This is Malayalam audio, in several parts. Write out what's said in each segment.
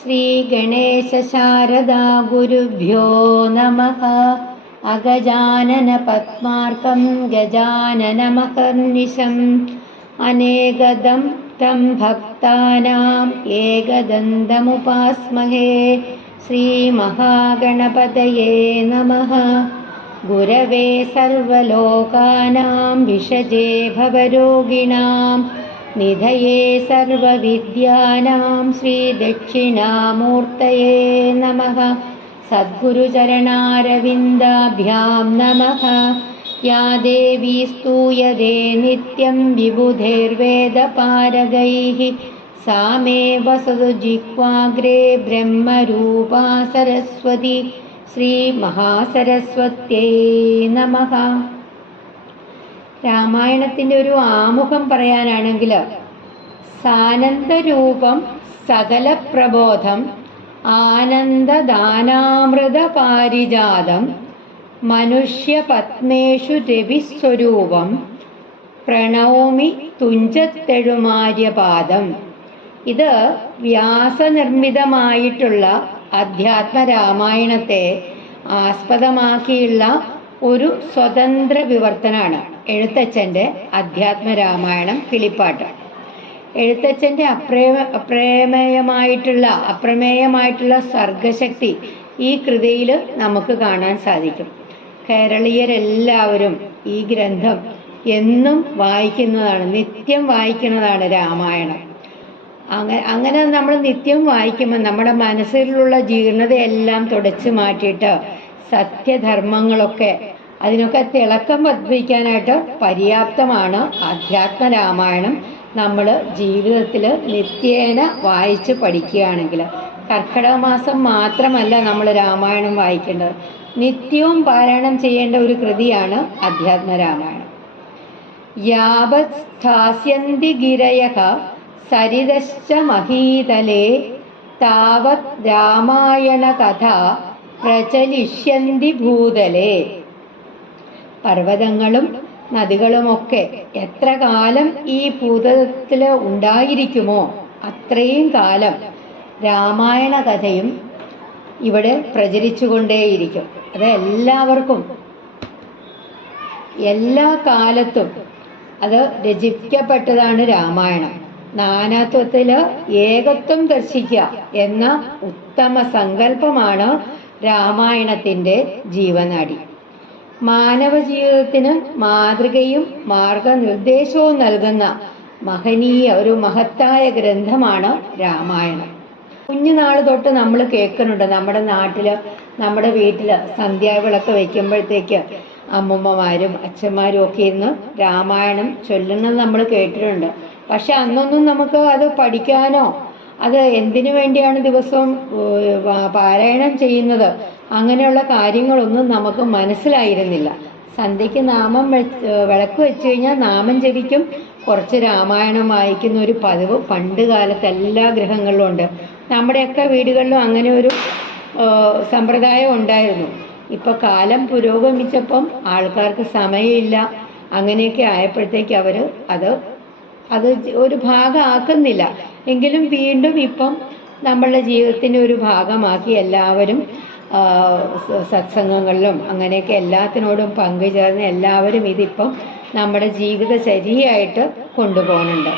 ശ്രീഗണേശശാരദാ ഗുരുഭ്യോ നമഃ. അഗജാനന പദ്മാർകം ഗജാനനമഹർനിശം അനേകദം തം ഭക്താനാം ഏകദന്തമുപാസ്മഹേ. ശ്രീമഹാഗണപതയേ നമഃ. ഗുരവേ സർവലോകാനാം വിഷജേ ഭവരോഗിണാം നിധയേ സർവവിദ്യാനാം ശ്രീദക്ഷിണാമൂർത്തയേ നമഃ. സദ്ഗുരുചരണാരവിന്ദാഭ്യാം നമഃ. യാ ദേവീ സ്തൂയതേ നിത്യം വിബുധൈർവേദപാരഗൈഃ സാ മേ വസതു ജിഹ്വാഗ്രേ ബ്രഹ്മരൂപാ സരസ്വതി. ശ്രീമഹാസരസ്വത്യൈ നമഃ. രാമായണത്തിൻ്റെ ഒരു ആമുഖം പറയാനാണെങ്കിൽ, സാനന്ദരൂപം സകല പ്രബോധം ആനന്ദദാനാമൃത പാരിജാതം മനുഷ്യപത്മേഷു രവിസ്വരൂപം പ്രണൗമി തുഞ്ചത്തെഴുമാര്യപാദം. ഇത് വ്യാസനിർമ്മിതമായിട്ടുള്ള അധ്യാത്മരാമായണത്തെ ആസ്പദമാക്കിയുള്ള ഒരു സ്വതന്ത്ര വിവർത്തനമാണ് എഴുത്തച്ഛൻ്റെ അധ്യാത്മരാമായണം കിളിപ്പാട്ട്. എഴുത്തച്ഛൻ്റെ അപ്രമേയമായിട്ടുള്ള സർഗശക്തി ഈ കൃതിയിൽ നമുക്ക് കാണാൻ സാധിക്കും. കേരളീയരെല്ലാവരും ഈ ഗ്രന്ഥം എന്നും വായിക്കുന്നതാണ്, നിത്യം വായിക്കുന്നതാണ് രാമായണം. അങ്ങനെ നമ്മൾ നിത്യം വായിക്കുമ്പോൾ നമ്മുടെ മനസ്സിലുള്ള ജീർണതയെല്ലാം തുടച്ചു മാറ്റിയിട്ട് സത്യധർമ്മങ്ങളൊക്കെ അതിനൊക്കെ തിളക്കം പതിപ്പിക്കാനായിട്ട് പര്യാപ്തമാണ് അധ്യാത്മരാമായണം. നമ്മൾ ജീവിതത്തിൽ നിത്യേന വായിച്ച് പഠിക്കുകയാണെങ്കിൽ, കർക്കിടക മാസം മാത്രമല്ല നമ്മൾ രാമായണം വായിക്കേണ്ടത്, നിത്യവും പാരായണം ചെയ്യേണ്ട ഒരു കൃതിയാണ് അധ്യാത്മരാമായണം. യാവത് സ്ഥാസ്യന്തി ഗിരയഃ സരിതശ്ച മഹീതലേ താവത് രാമായണ കഥ പ്രചലിഷ്യന്തി ഭൂതലേ. പർവ്വതങ്ങളും നദികളുമൊക്കെ എത്ര കാലം ഈ ഭൂതലത്തിൽ ഉണ്ടായിരിക്കുമോ അത്രയും കാലം രാമായണ കഥയും ഇവിടെ പ്രചരിച്ചുകൊണ്ടേയിരിക്കും. അത് എല്ലാവർക്കും എല്ലാ കാലത്തും അത് രചിക്കപ്പെട്ടതാണ് രാമായണം. നാനാത്വത്തിൽ ഏകത്വം ദർശിക്കുക എന്ന ഉത്തമ സങ്കല്പമാണ് രാമായണത്തിൻ്റെ ജീവനാടി. മാനവ ജീവിതത്തിന് മാതൃകയും മാർഗനിർദ്ദേശവും നൽകുന്ന ഒരു മഹത്തായ ഗ്രന്ഥമാണ് രാമായണം. കുഞ്ഞുനാൾ തൊട്ട് നമ്മൾ കേൾക്കുന്നുണ്ട്, നമ്മുടെ നാട്ടിൽ നമ്മുടെ വീട്ടിൽ സന്ധ്യാവിളക്ക് വയ്ക്കുമ്പോഴത്തേക്ക് അമ്മൂമ്മമാരും അച്ഛന്മാരും ഒക്കെ ഇരുന്ന് രാമായണം ചൊല്ലുന്നത് നമ്മൾ കേട്ടിട്ടുണ്ട്. പക്ഷെ അന്നൊന്നും നമുക്ക് അത് പഠിക്കാനോ അത് എന്തിനു വേണ്ടിയാണ് ദിവസവും പാരായണം ചെയ്യുന്നത് അങ്ങനെയുള്ള കാര്യങ്ങളൊന്നും നമുക്ക് മനസ്സിലായിരുന്നില്ല. സന്ധ്യയ്ക്ക് വിളക്ക് വെച്ച് കഴിഞ്ഞാൽ നാമം ജപിക്കും, കുറച്ച് രാമായണം വായിക്കുന്ന ഒരു പതിവ് പണ്ട് കാലത്ത് എല്ലാ ഗൃഹങ്ങളിലും ഉണ്ട്. നമ്മുടെയൊക്കെ വീടുകളിലും അങ്ങനെ ഒരു സമ്പ്രദായം ഉണ്ടായിരുന്നു. ഇപ്പം കാലം പുരോഗമിച്ചപ്പം ആൾക്കാർക്ക് സമയമില്ല, അങ്ങനെയൊക്കെ ആയപ്പോഴത്തേക്ക് അവർ അത് ഒരു ഭാഗമാക്കുന്നില്ല. എങ്കിലും വീണ്ടും ഇപ്പം നമ്മളുടെ ജീവിതത്തിൻ്റെ ഒരു ഭാഗമാക്കി എല്ലാവരും സത്സംഗങ്ങളിലും അങ്ങനെയൊക്കെ എല്ലാത്തിനോടും പങ്കുചേർന്ന് എല്ലാവരും ഇതിപ്പം നമ്മുടെ ജീവിതചര്യയായിട്ട് കൊണ്ടുപോകുന്നുണ്ട്.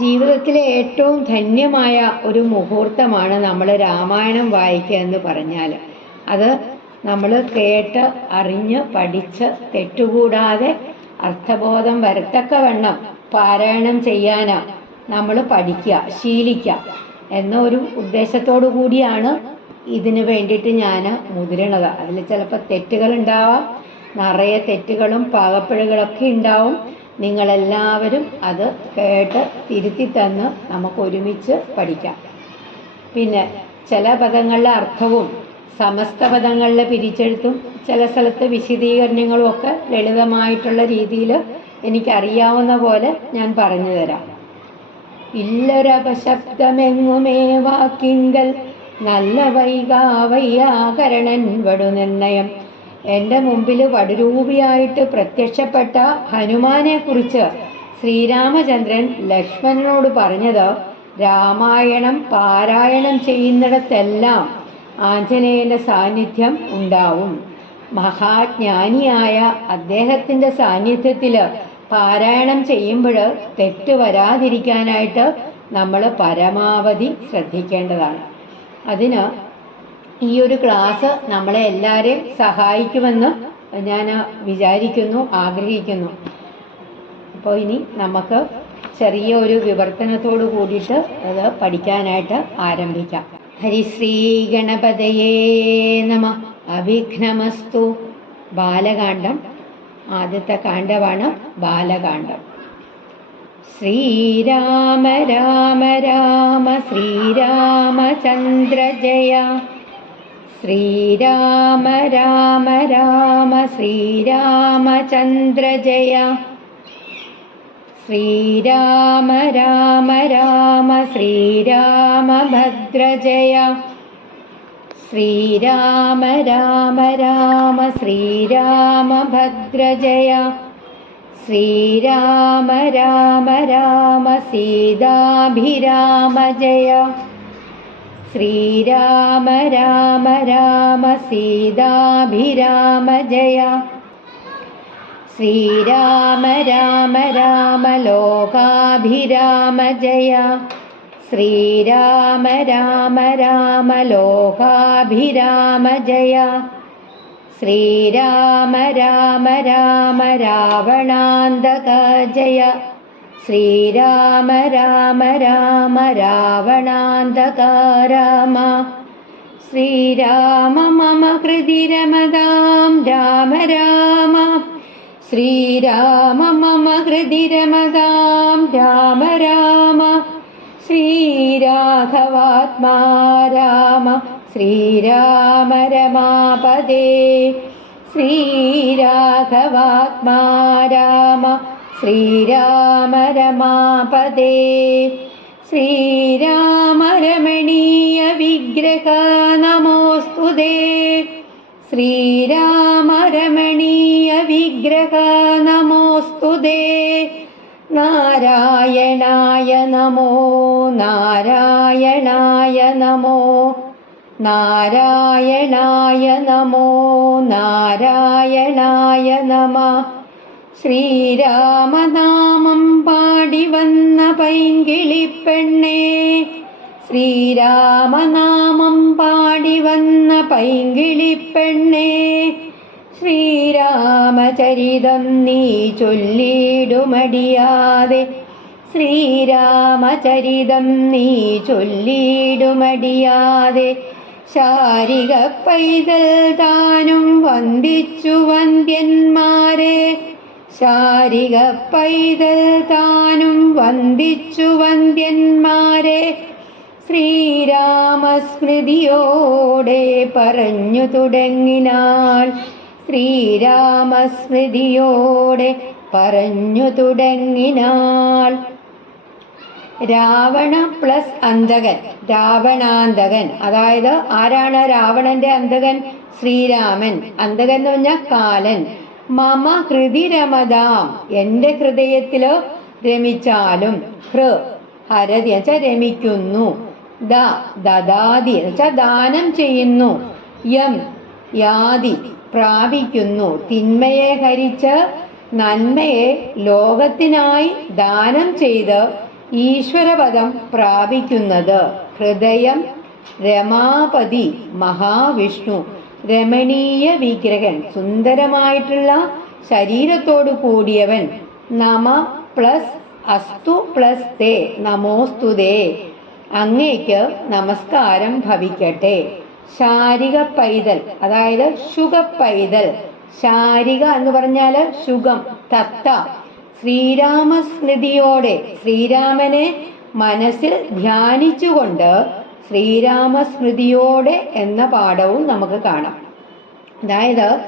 ജീവിതത്തിലെ ഏറ്റവും ധന്യമായ ഒരു മുഹൂർത്തമാണ് നമ്മൾ രാമായണം വായിക്കുക എന്ന് പറഞ്ഞാൽ. അത് നമ്മൾ കേട്ട് അറിഞ്ഞ് പഠിച്ച് തെറ്റുകൂടാതെ അർത്ഥബോധം വരത്തക്കവണ്ണം പാരായണം ചെയ്യാനാ നമ്മൾ പഠിക്കുക, ശീലിക്കുക എന്ന ഒരു ഉദ്ദേശത്തോടു കൂടിയാണ് ഇതിന് വേണ്ടിയിട്ട് ഞാൻ മുതിരണത്. അതിൽ ചിലപ്പോൾ തെറ്റുകൾ ഉണ്ടാവാം, നിറയെ തെറ്റുകളും പാകപ്പിഴകളൊക്കെ ഉണ്ടാവും. നിങ്ങളെല്ലാവരും അത് കേട്ട് തിരുത്തി തന്ന് നമുക്ക് ഒരുമിച്ച് പഠിക്കാം. പിന്നെ ചില പദങ്ങളുടെ അർത്ഥവും സമസ്ത പദങ്ങളിലെ പിരിച്ചെഴുത്തും ചില സ്ഥലത്ത് വിശദീകരണങ്ങളും ഒക്കെ ലളിതമായിട്ടുള്ള രീതിയിൽ എനിക്കറിയാവുന്ന പോലെ ഞാൻ പറഞ്ഞു തരാം. ഇല്ലൊരപശബ്ദമെങ്ങുമേ വാക്കിങ്കൽ നല്ല വൈകാവയ്യാകരണൻ വടുനിർണയം. എൻ്റെ മുമ്പിൽ വടുരൂപിയായിട്ട് പ്രത്യക്ഷപ്പെട്ട ഹനുമാനെ കുറിച്ച് ശ്രീരാമചന്ദ്രൻ ലക്ഷ്മണനോട് പറഞ്ഞത് രാമായണം പാരായണം ചെയ്യുന്നിടത്തെല്ലാം ആഞ്ജനേയന്റെ സാന്നിധ്യം ഉണ്ടാവും. മഹാജ്ഞാനിയായ അദ്ദേഹത്തിന്റെ സാന്നിധ്യത്തിൽ പാരായണം ചെയ്യുമ്പോൾ തെറ്റ് വരാതിരിക്കാനായിട്ട് നമ്മൾ പരമാവധി ശ്രദ്ധിക്കേണ്ടതാണ്. അതിന് ഈ ഒരു ക്ലാസ് നമ്മളെ എല്ലാവരെയും സഹായിക്കുമെന്ന് ഞാൻ വിചാരിക്കുന്നു, ആഗ്രഹിക്കുന്നു. അപ്പോൾ ഇനി നമുക്ക് ചെറിയ ഒരു വിവർത്തനത്തോട് കൂടിയിട്ട് അത് പഠിക്കാനായിട്ട് ആരംഭിക്കാം. ഹരിശ്രീ ഗണപതയേ നമ. അവിഘ്നമസ്തു. ബാലകാന്ഡം, ആദ്യത്തെ കാണ്ഡമാണ് ബാലകാന്ഡം. ശ്രീരാമ രാമ രാമ ശ്രീരാമചന്ദ്ര ജയ. ശ്രീരാമ രാമ രാമ ശ്രീരാമചന്ദ്ര ജയ. ശ്രീരാമ രാമ രാമ ശ്രീരാമഭദ്ര ജയ. ശ്രീരാമ രാമ രാമ ശ്രീരാമഭദ്ര ജയ. ശ്രീരാമ രാമ രാമ സീതാഭിരാമ ജയ. ശ്രീരാമ രാമ രാമ സീതാഭിരാമ ജയ. ശ്രീരാമ രാമ രാമ ലോകാഭിരാമ ജയ. ശ്രീരാമ രാമ രാമ ലോകാഭിരാമ ജയ. ശ്രീരാമ രാമ രാമ രാവണാന്തക ജയ. ശ്രീരാമ രാമ രാമ രാവണാന്തക രാമ. ശ്രീരാമ മമ ഹൃദി രമതാം രാമ രാമ. ശ്രീരാമ മമ ഹൃദി രമതാം രാമ രാമ. ശ്രീരാഘവാത്മാ രാമ. ശ്രീരാമ രമാപദേ. ശ്രീരാഘവാത്മാ രാമ. ശ്രീരാമ രമാപദേ. ശ്രീരാമ രമണീയ വിഗ്രഹ നമോസ്തുതേ. ശ്രീരാമ രമണീയ വിഗ്രഹ നമോസ്തുതേ. നാരായണായ നമോ. നാരായണായ നമോ. നാരായണായ നമോ. നാരായണായ നമഃ. ശ്രീരാമനാമം പാടി വന്ന പൈങ്കിളിപ്പെണ്ണേ. ശ്രീരാമനാമം പാടി വന്ന പൈങ്കിളിപ്പെണ്ണേ. ശ്രീരാമചരിതം നീ ചൊല്ലിടുമടിയാതെ. ശ്രീരാമചരിതം നീ ചൊല്ലിടുമടിയാതെ. ശാരിക പൈതൽ താനും വന്ദിച്ചു വന്ദ്യന്മാരെ. ശാരിക പൈതൽ താനും വന്ദിച്ചു വന്ദ്യന്മാരെ. ശ്രീരാമസ്മൃതിയോടെ പറഞ്ഞു തുടങ്ങിനാൾ. ശ്രീരാമസ്മൃതിയോടെ പറഞ്ഞു തുടങ്ങിനാൾ. രാവണ പ്ലസ് അന്തകൻ, രാവണാന്തകൻ. അതായത് ആരാണ് രാവണന്റെ അന്തകൻ? ശ്രീരാമൻ. അന്തകൻ എന്ന് പറഞ്ഞാൽ കാലൻ. മമ ഹൃദി രമതാം, എന്റെ ഹൃദയത്തില് രമിച്ചാലും. ഹൃ ഹരതി എന്നുവെച്ചാൽ രമിക്കുന്നു. ദ ദദാതി എന്നുവെച്ചാൽ ദാനം ചെയ്യുന്നു. യം യാതി പ്രാപിക്കുന്നു. തിന്മയെ ഹരിച്ച് നന്മയെ ലോകത്തിനായി ദാനം ചെയ്ത് ഈശ്വരപദം പ്രാപിക്കുന്നത്. ഹൃദയം രമാപതി മഹാവിഷ്ണു. രമണീയ വിഗ്രഹൻ, സുന്ദരമായിട്ടുള്ള ശരീരത്തോടു കൂടിയവൻ. നമ പ്ലസ് അസ്തു പ്ലസ് തേ, നമോസ്തുതേ, അങ്ങേക്ക് നമസ്കാരം ഭവിക്കട്ടെ. ശാരിക പൈതൽ അതായത് ശുഗ പൈതൽ. ശാരിക എന്ന് പറഞ്ഞാല് ശുഗം, തത്ത. ശ്രീരാമസ്മൃതിയോടെ, ശ്രീരാമനെ മനസ്സിൽ ധ്യാനിച്ചുകൊണ്ട് ശ്രീരാമസ്മൃതിയോടെ എന്ന പാഠവും നമുക്ക് കാണാം. അതായത്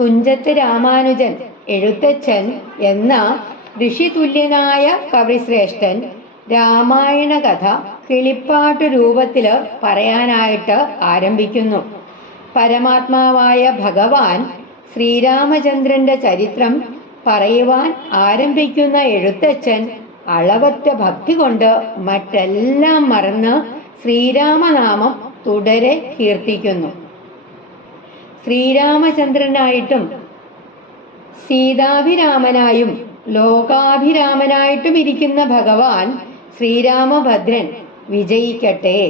തുഞ്ചത്ത് രാമാനുജൻ എഴുത്തച്ഛൻ എന്ന ഋഷിതുല്യനായ കവിശ്രേഷ്ഠൻ രാമായണ കഥ കിളിപ്പാട്ട് രൂപത്തില് പറയാനായിട്ട് ആരംഭിക്കുന്നു. പരമാത്മാവായ ഭഗവാൻ ശ്രീരാമചന്ദ്രന്റെ ചരിത്രം പറയുവാൻ ആരംഭിക്കുന്ന എഴുത്തച്ഛൻ അളവറ്റ ഭക്തി കൊണ്ട് മറ്റെല്ലാം മറന്ന് ശ്രീരാമനാമം തുടരെ കീർത്തിക്കുന്നു. ശ്രീരാമചന്ദ്രനായിട്ടും സീതാഭിരാമനായും ലോകാഭിരാമനായിട്ടും ഇരിക്കുന്ന ഭഗവാൻ ശ്രീരാമഭദ്രൻ വിജയിക്കട്ടെ.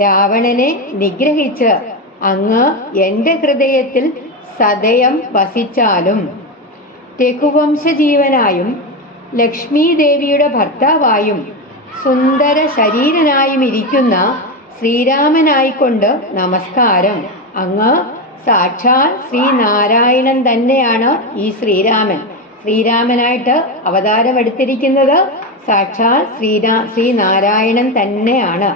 രാവണനെ നിഗ്രഹിച്ച് അങ്ങ് എന്റെ ഹൃദയത്തിൽ സദയം വസിച്ചാലും രഘുവംശജീവനായും ലക്ഷ്മീ ദേവിയുടെ ഭർത്താവായും സുന്ദര ശരീരനായും ഇരിക്കുന്ന ശ്രീരാമനായിക്കൊണ്ട് നമസ്കാരം. അങ്ങ് സാക്ഷാൽ ശ്രീനാരായണൻ തന്നെയാണ്. ഈ ശ്രീരാമനായിട്ട് അവതാരമെടുത്തിരിക്കുന്നത് സാക്ഷാൽ ശ്രീനാരായണൻ തന്നെയാണ്.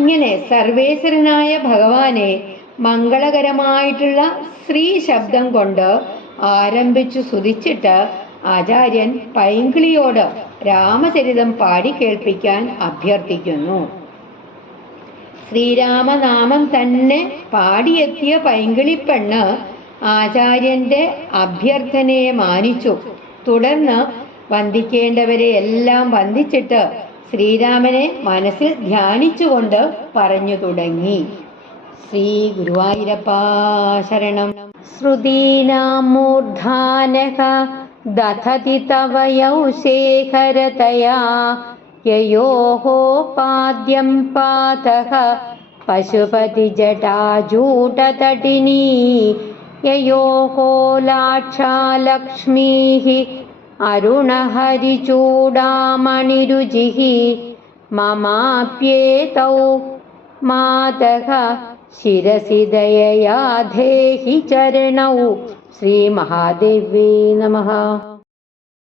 ഇങ്ങനെ സർവേശ്വരനായ ഭഗവാനെ മംഗളകരമായിട്ടുള്ള ശ്രീ ശബ്ദം കൊണ്ട് ആരംഭിച്ചു സ്തുതിച്ചിട്ട് ആചാര്യൻ പൈങ്കിളിയോട് രാമചരിതം പാടി കേൾപ്പിക്കാൻ അഭ്യർത്ഥിക്കുന്നു. ശ്രീരാമനാമം തന്നെ പാടിയെത്തിയ പൈങ്കിളിപ്പെണ്ണ് ആചാര്യന്റെ അഭ്യർത്ഥനയെ മാനിച്ചു. തുടർന്ന് വന്ദിക്കേണ്ടവരെ എല്ലാം വന്ദിച്ചിട്ട് ശ്രീരാമനെ മനസ്സിൽ ധ്യാനിച്ചുകൊണ്ട് പറഞ്ഞു തുടങ്ങി. ശ്രീ ഗുരുവായൂരപ്പാ ശരണം. ശ്രുതീനാം മൂർധാനഃ ദധതി തവ യൗശേഖരതയാ യയോഃ പാദ്യം പാതഃ പശുപതി ജടാജൂടതടിനീ യയോഃ ലാക്ഷാലക്ഷ്മീഃ അരുണഹരിചൂടാമണിരുചിഃ മമാപ്യേതൗ മാതഃ ശിരസി ദയയാ ധേഹി ചരണൗ. ശ്രീ മഹാദേവ്യേ നമഃ.